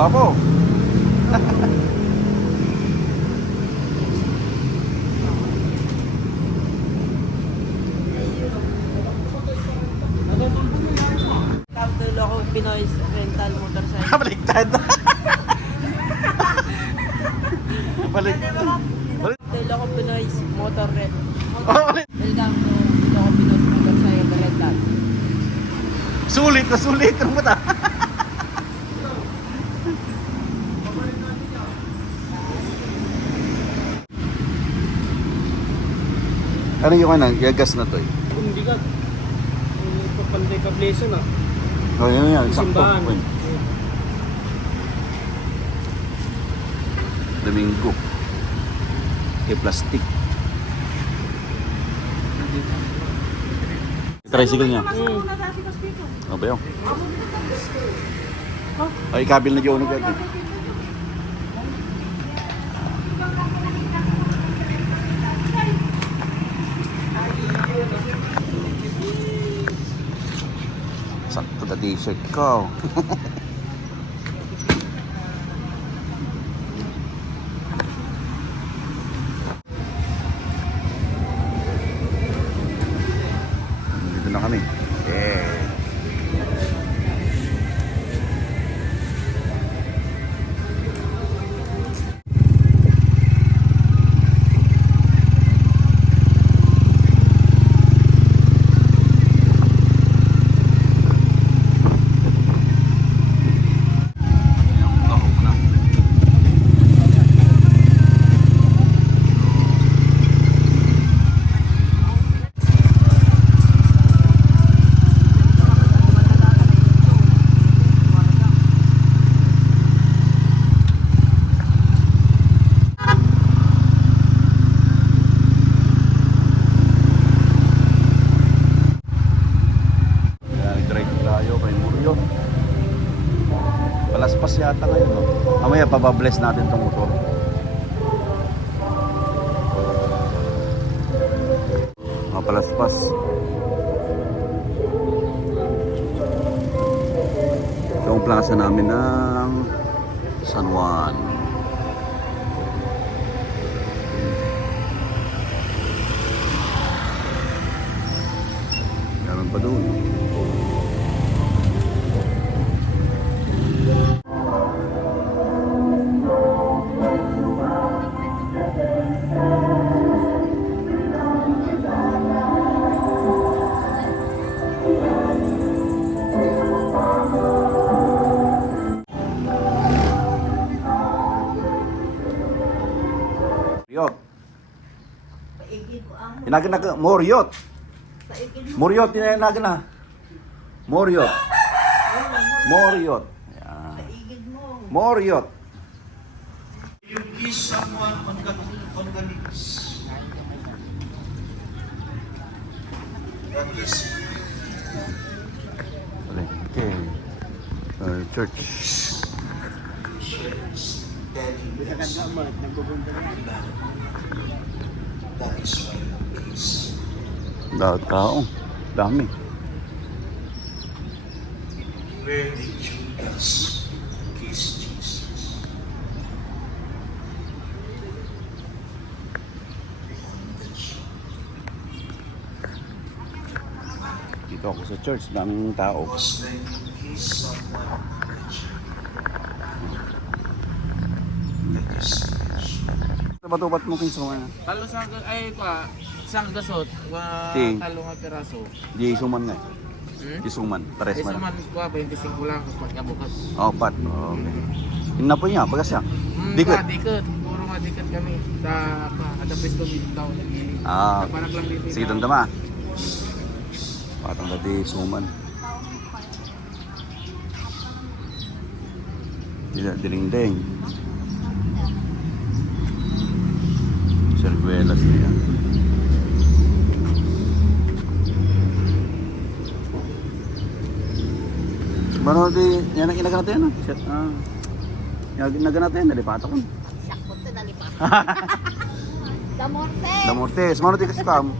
Guwapo. Tulo ako Pinoy rental motorcycle. Baliktad. Baliktad. Tulo ako Pinoy motor rent. Oh, Welcome to Tulo ako Pinoy motorcycle rental. sulit na sulit. Ano ba ta? Ano yung ano? Yung gas na to eh? Hindi ka. Papantay ka place na. Oh, yun yan. Sakto. Simbahan. Uy. Domingo. Kay plastic. Tricycle niya. Ano ba yun? Ay, kabil na dyan. Ano sakto na t-shirt ko. Dito na kami. Yeah. Palaspas yata ngayon, no? Mamaya pababless natin tong motor. Palaspas. Ito ang plaza namin ng San Juan. Meron pa doon. Inakin na Moryot. Moryot inakin na. Moryot. Moryot. Yan. Moryot. You kiss someone on the lips. That is Okay. Church. telling us that is why peace. Dahil tao. Dami. Where did Judas kiss Jesus? Behind the tree. Dito ako sa church. Daming tao. Because when you kiss someone on the cheek, that is Bato-bat mo pinso nga. Talo sa ay pa isang gasot wa Si. talo nga piraso. Di suman nga. Hmm? Di suman. Pares Isa man. man ko 25 lang ko pag bukas. Oh, pat. Okay. Yun po niya. Bagas siya. Dikit. Dikit. Dikit. Puro nga dikit kami sa ada pesto bitaw. Ah. Parang lang dito. Sige, damdama. Patang tadi suman. Tidak dinding. Servelas niya. Mano di yan ang inaganat yan. Set yan inaganat yan nalipata ko. Sakot na nalipat. Damorte. Damortes, mano di kasi kam.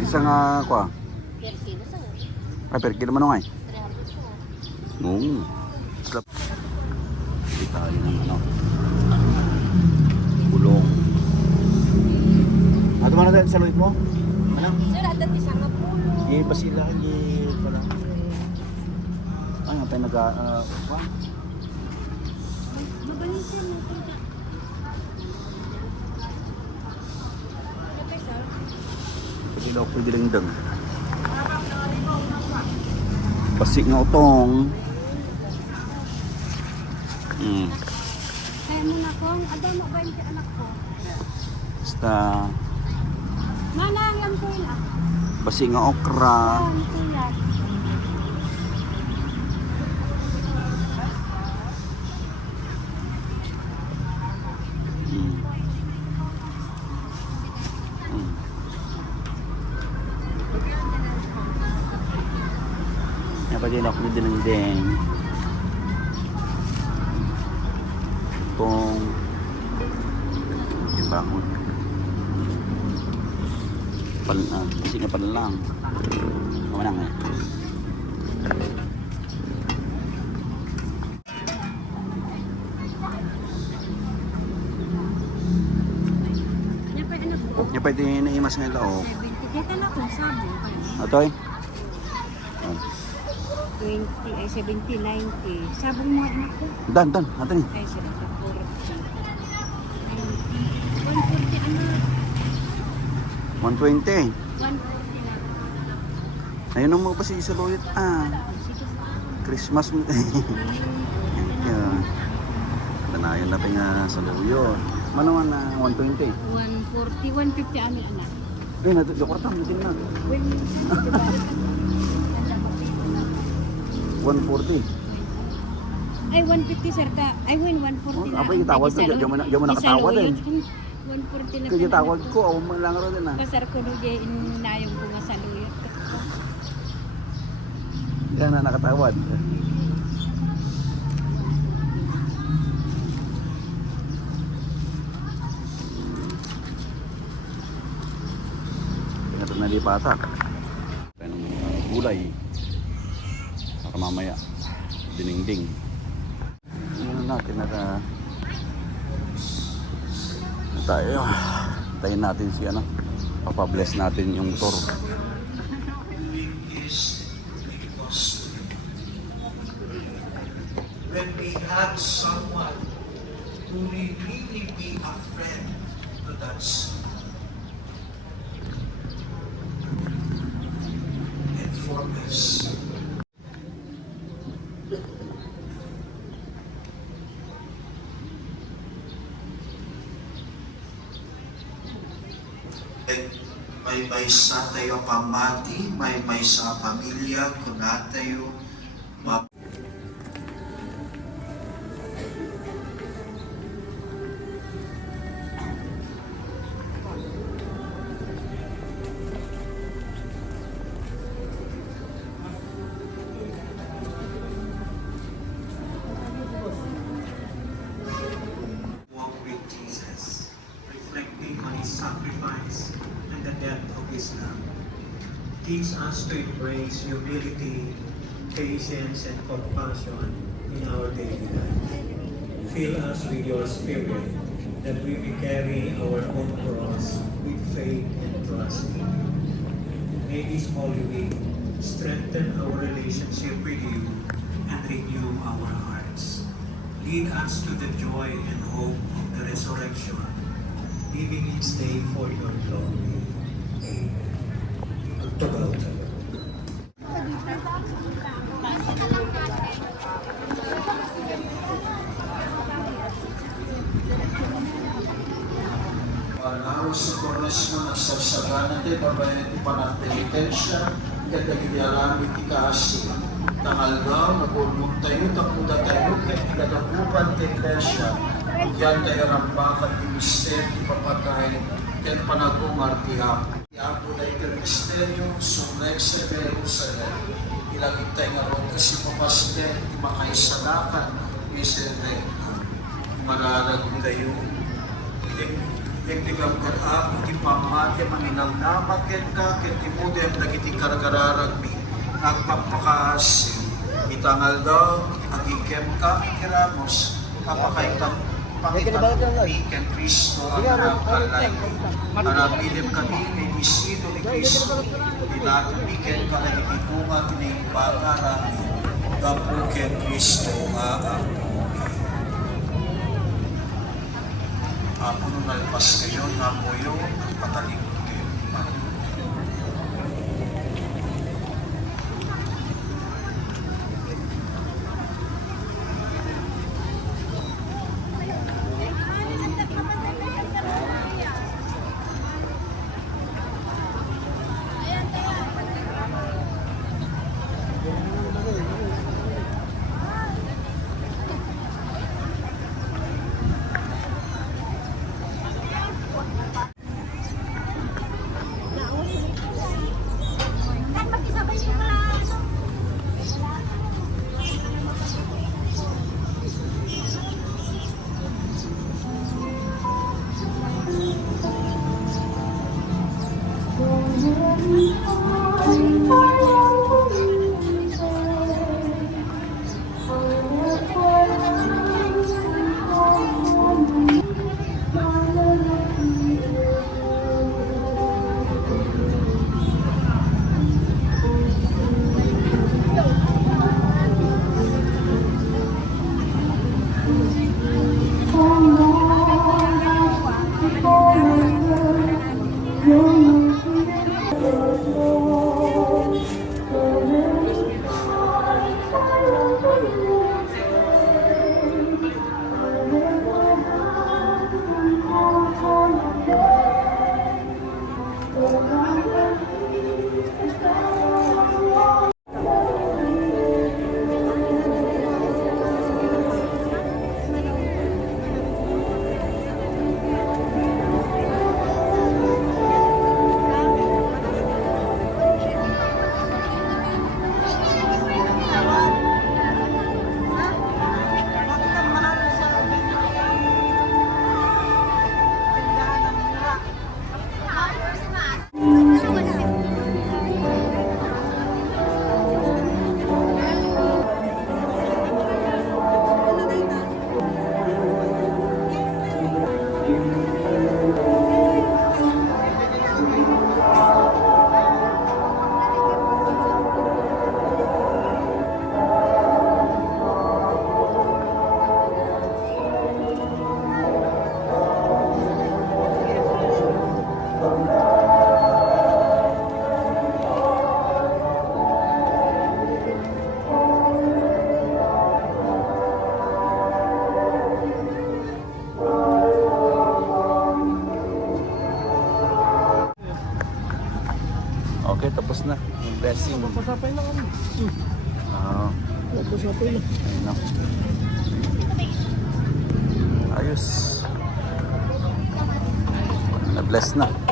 Isang kwa. Persino sa Ay per kilo mano ngay. Oo. Sarap. Hindi tayo ng ano. Bulong. Ato mo na tayo sa luit mo? Ano? Sir, ada ti sanga pulo. Hindi pa sila, hindi pala. Ay, nga tayo pa? Mabalisin mo ito. Ano pa, sir? Pwede daw pwede lang dang. Pasik nga utong. Kaya mo na kong, ada mo ba yung anak ko? Basta Manang yung pula. pasik nga okra. Ang pula. Mm. Mm. Yan pa din ako din. Itong bangon. Kasi nga pala lang. Kamanang eh. Yan pa anak ko. Yan pwede naimas nga ito. 70. Kita na kung sabi. Atoy? 20, ay 70, 90. Sabong mo anak ko. Dan. Atin eh. Ay, 70, 40. 140 anak. 120. 140 lang. Ayun ang mga pasi sa loyot. Christmas mo. Yan. Tanayan natin nga sa loyot. Manaman na 120. 140, 150 amin anak. Eh, natin natin na. When, 140. ay 150 sir ka. Ay when 140 na. Apa yung tawad ko? Diyan mo nakatawad din. 140 na. Kaya tawad ko, awan mo lang rin na. Pasar ko no di inayong bunga sa luyot. Yan na nakatawad. Ito na lipata. Tayo ng gulay. Saka mamaya, dinengding. Ano natin na tayo. Tayin natin si ano. Papabless natin yung motor. Is because when we have someone who will really be a friend to that soul and for us. May sa tayo pamati, may sa pamilya, kunatayo, walk with Jesus, reflecting on His sacrifice and the depth of His love. Teach us to embrace humility, patience, and compassion in our daily life. Fill us with your Spirit, that we may carry our own cross with faith and trust in you. May this Holy Week strengthen our relationship with you and renew our hearts. Lead us to the joy and hope of the resurrection, living each day for your glory. Amen. Magtugaw tayo. Araw sa kornes mo nagsarsagan natin, babayan iti panagpenitensya, kaya nagdiaramit ikaasi. Tangalgaw, nagulmog tayo, tapuda tayo, kaya nagdapupan kay Iglesia, yan tayo rambakan, imister, ipapatay, kaya panagungar tihap. Iapo na ito misteryo, sumrek sa Jerusalem, ilagit tayo nga ron, kasi papaster, imakaisalakan, miserre, mararagong tayo, Tinggal Quran, di pamati manginamnamat ken ka, ken timude ang nagiti kargararag mi, agpapakas, Tangal daw, agikem ka, kiramos, kapakaitang Panginoon ken Kristo ang harap kalay. Hanapilim kami kay Isidro ni Kristo, pinatubiken ka kay ipungan ni Bangara, gapu ken Kristo nga ang Apo nalpas kayo, namuyo, pataling kayo. Okay, tapos na. Yung blessing. Pasapay lang kami. Oo. Pasapay lang. Ayun na. Ayos. Na-bless na.